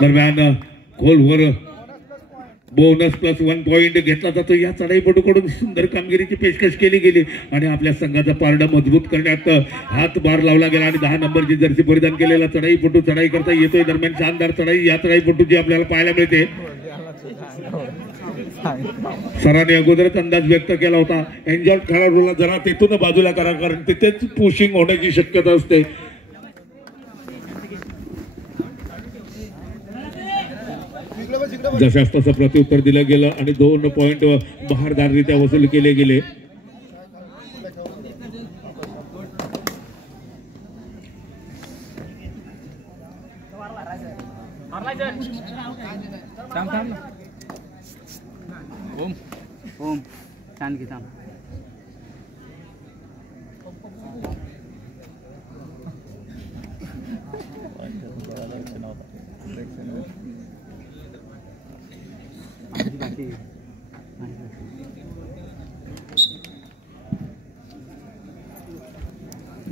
दरम्यान खोलवर bonus +1 point घेतला जातो। या चढाईपटूकडून सुंदर कामगिरीची पेशकश केली गेली आणि आपल्या संघाचा पारडा मजबूत करण्यात हातभार लावला गेला आणि 10 नंबरची जर्सी परिधान केलेला चढाईपटू चढाई करता येतोय। दरम्यान शानदार चढाई या चढाईपटूची आपल्याला पाहायला मिळते। सरांनी अगोदरच अंदाज व्यक्त केला होता एन्जॉय खेळाडूला जरा तेथून बाजूला करा, कारण तिथेच पुशिंग होण्याची शक्यता असते। जशास तसं प्रत्युत्तर दिलं गेलं आणि 2 पॉइंट बहारदाररित्या वसूल केले गेले।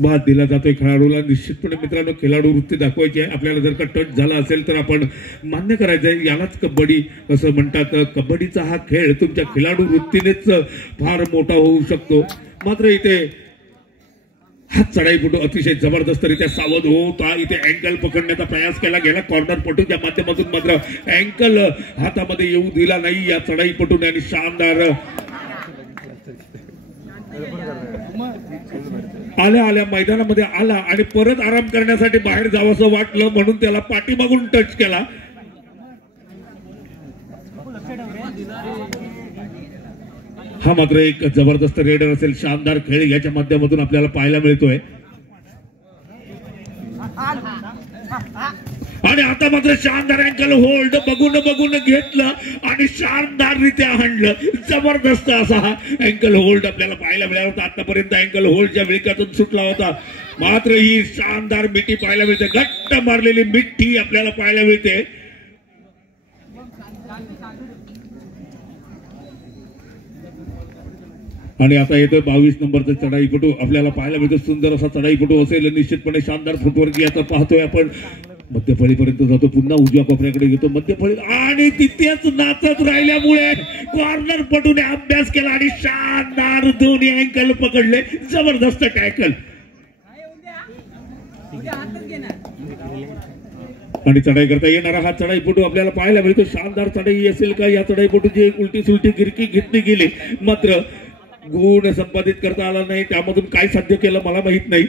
बाद दिला जातोय खेळाडूला। निश्चितपणे मित्रांनो खेळाडू वृत्ती दाखवायची आहे आपल्याला। जर का टच झाला असेल तर आपण मान्य करायचंय, यालाच कबड्डी असं म्हणतात। कबड्डीचा हा खेळ तुमच्या खेळाडू वृत्तीनेच फार मोठा होऊ शकतो। मात्र इथे हा चढाईपटू अतिशय जबरदस्तरित्या सावध होता। इथे अँकल पकडण्याचा प्रयास केला गेला कॉर्नर पटूच्या माध्यमातून, मात्र अँकल हातामध्ये येऊ दिला नाही या चढाईपटूने आणि शानदार आल्या मैदानामध्ये आला आणि परत आराम करण्यासाठी बाहेर जावंसं वाटलं म्हणून त्याला पाठीमागून टच केला। हा मात्र एक जबरदस्त रेडर असेल। शानदार खेळ याच्या माध्यमातून आपल्याला पाहायला मिळतोय आणि आता मात्र शानदार अँकल होल्ड बघून घेतलं आणि शानदाररित्या हाणलं। जबरदस्त असा हा अँकल होल्ड आपल्याला पाहायला मिळाला होता। आतापर्यंत अँकल होल्डच्या विळख्यातून सुटला होता, मात्र ही शानदार मिठी पाहायला मिळते। घट्ट मारलेली मिठी आपल्याला पाहायला मिळते। आणि आता येतोय 22 नंबरचा चढाईपटू आपल्याला पाहायला मिळतो। सुंदर असा चढाईपटू असेल, निश्चितपणे शानदार फुटवर्क याचा पाहतोय आपण। मध्यफळीपर्यंत जातो, पुन्हा उजव्या कोपऱ्याकडे घेतो मध्यफळी आणि तिथेच नाचत राहिल्यामुळे कॉर्नर पटूने अभ्यास केला आणि शानदार दोन्ही अँकल पकडले। जबरदस्त टॅकल आणि चढाई करता येणारा हा चढाईपटू आपल्याला पाहायला मिळतो। शानदार चढाई असेल का या चढाईपटूची? एक उलटी सुलटी गिरकी घेतली गेली, मात्र गुण संपादित करता आला नाही। त्यामधून काय साध्य केलं मला माहित नाही।